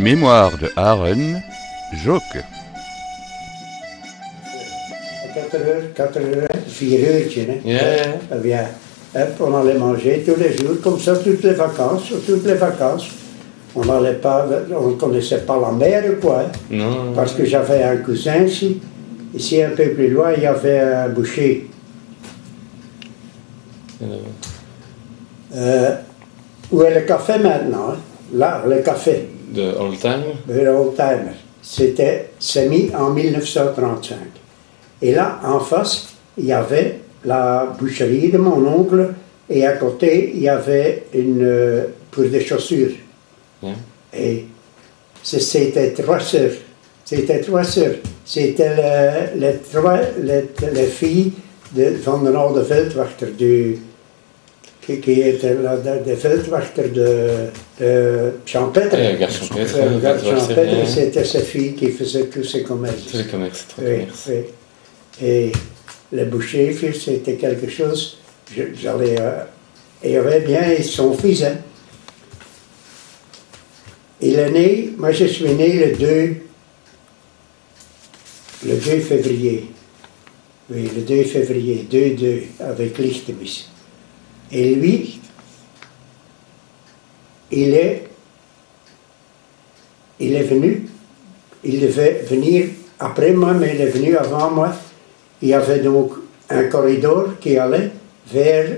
Une mémoire de Aaron Joke. 4 heures, 4 uurtje. Hè? Ja. Bien. Hop, on allait manger tous les jours, comme ça, toutes les vacances. On ne connaissait pas la mer, quoi. Hein? Non. Parce que j'avais un cousin ici. Ici, un peu plus loin, il y avait un boucher. Où est le café maintenant? Hein? Là, le café. De Oldtimer? Le Oldtimer. C'est mis en 1935. Et là, en face, il y avait la boucherie de mon oncle. Et à côté, il y avait une pour des chaussures. Yeah. Et c'était 3 sœurs. C'était les filles van de oude veldwachter, qui était de veldwachter de Champetre. Champetre, c'était ces filles qui faisaient tous ces commerces. Tous les commerces, Oui. Et le boucher, c'était quelque chose. J'allais. Il y avait bien son fils. Hein. Il est né, moi je suis né le 2 février. Oui, le 2 février, 2-2, avec Lichtebus. Et lui, il est venu, il devait venir après moi, mais il est venu avant moi. Il y avait donc un corridor qui allait vers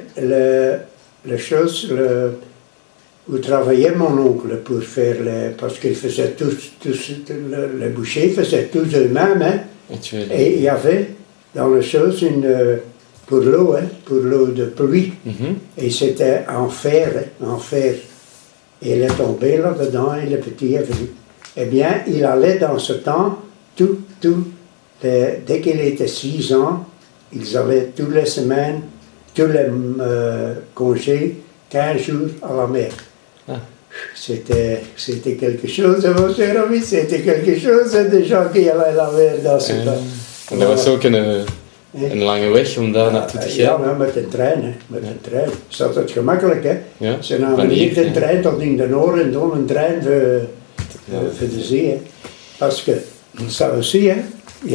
où travaillait mon oncle pour faire parce qu'il faisait le boucher faisait tous eux-mêmes. Hein, et il y avait dans la chose pour l'eau, hein, pour l'eau de pluie. Et c'était en fer. Et il est tombé là-dedans et le petit est venu. Eh bien, il allait dans ce temps, dès qu'il était 6 ans, ils allaient toutes les semaines, tous les congés, 15 jours à la mer. Ah. C'était quelque chose, mon cher ami, c'était quelque chose, des gens qui allaient à la mer dans ce temps. En dat was ook een lange weg om daar naartoe te gaan? Ja, maar met een trein. Hè. Met een trein. Dat is altijd gemakkelijk, hè. Ja, ze namen hier de trein tot in de noord en dan een trein voor de zee. Hè. Parce que, ça aussi, hein, il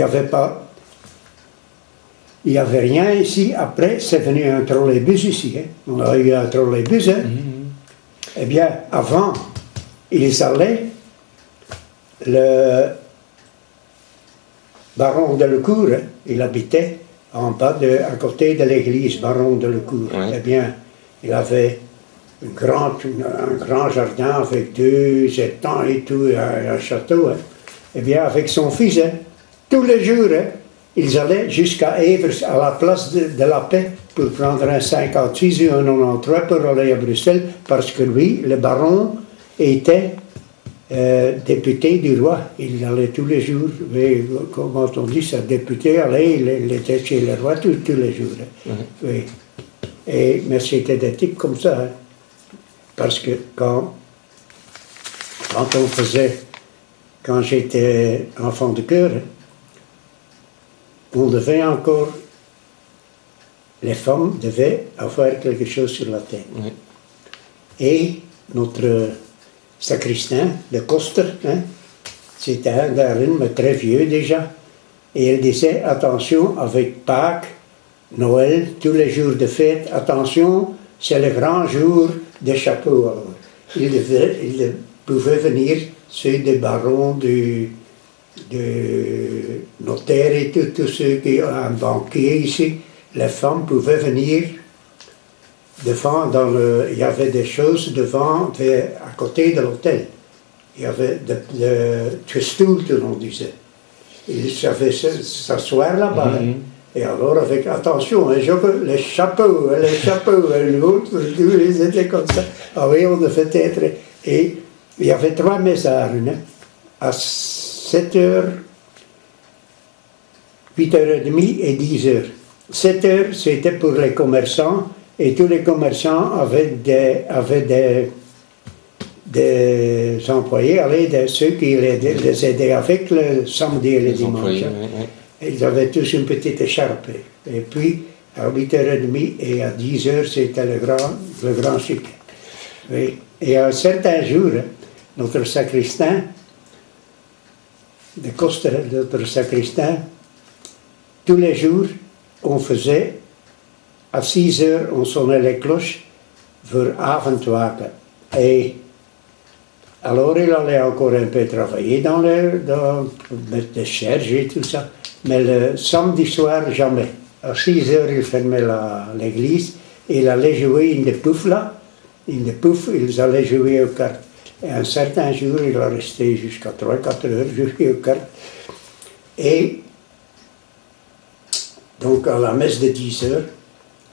n'y avait rien ici. Après, c'est venu un trolleybus ici. Hein. On a eu un trolleybus. Hein. Eh bien, avant, ils allaient, le baron de Lecourt, hein, il habitait en bas, à côté de l'église, baron de Lecourt. Ouais. Eh bien, il avait un grand jardin avec 2 étangs et tout, un château. Hein. Eh bien, avec son fils, hein, tous les jours, hein, ils allaient jusqu'à Evers, à la place de la Paix, pour prendre un 56 ou un 93 pour aller à Bruxelles, parce que lui, le baron, était député du roi. Il allait tous les jours, mais, comment on dit ça, député, il était chez le roi tous les jours. Hein. Oui. Mais c'était des types comme ça. Hein. Parce que quand j'étais enfant de cœur, on devait encore, les femmes devaient avoir quelque chose sur la tête. Oui. Et notre sacristain, de Koster, hein, c'était un d'Aaron, mais très vieux déjà, et il disait, attention, avec Pâques, Noël, tous les jours de fête, attention, c'est le grand jour des chapeaux. Alors, il pouvait venir ceux des barons, de notaires et tous ceux qui ont un banquier ici. Les femmes pouvaient venir devant, il y avait des choses devant, à côté de l'hôtel. Il y avait des stools, on disait. Ils savaient s'asseoir là-bas. Et alors, avec attention, les chapeaux, l'autre, ils étaient comme ça. Ah oui, on devait être. Et il y avait 3 messards, hein, à 7h, 8h30 et 10h. 7h, c'était pour les commerçants, et tous les commerçants avaient des employés, ceux qui les aidaient avec le samedi et le dimanche. Ils avaient tous une petite écharpe. Et puis, à 8h30 et à 10h, c'était le grand chic. Oui. Et un certain jour, notre sacristain, de Koster, notre sacristain, tous les jours, on faisait, à 6 heures, on sonnait les cloches pour avondwaken. Et alors, il allait encore un peu travailler avec des cherches et tout ça. Mais le samedi soir, jamais. À 6 heures, il fermait l'église et il allait jouer in de pouf là. In de pouf, ils allaient jouer aux cartes. Et un certain jour, il a resté jusqu'à 3-4 heures jouer aux cartes. Et donc, à la messe de 10 heures,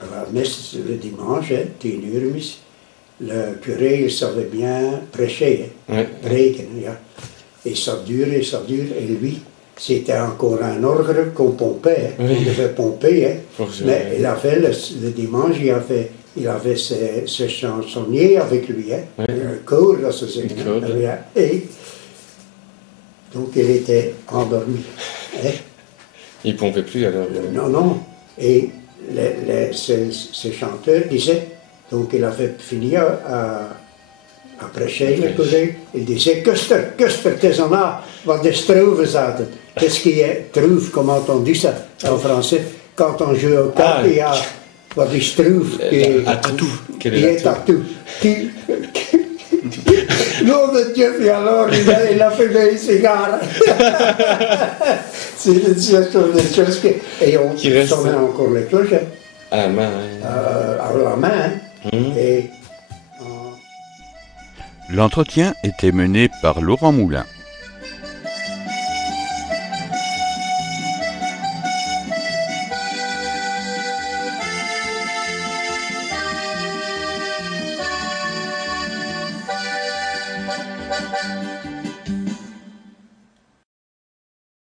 à la messe le dimanche, 10 heures, le curé, il savait bien prêcher, preken, ja. Et ça dure, et lui, c'était encore un orgue qu'on pompait, on devait pomper, mais il avait le dimanche, il avait ses chansonniers avec lui, un chœur, ça se dit, et donc il était endormi. Il ne pompait plus alors? Non, et ces chanteurs disaient, donc il avait fini à prêcher le collègue. Il disait, Kuster, t'es en a, wat de struve zaten. Qu'est-ce qui est trouve, comment on dit ça en français? Quand on joue au cartes, il y a wat die struve qui est atout. Nom de Dieu, puis alors il a fait des cigares. C'est des choses que... Et on sonnait encore les cloches. À la main. À la main. Et, L'entretien était mené par Laurent Moulin.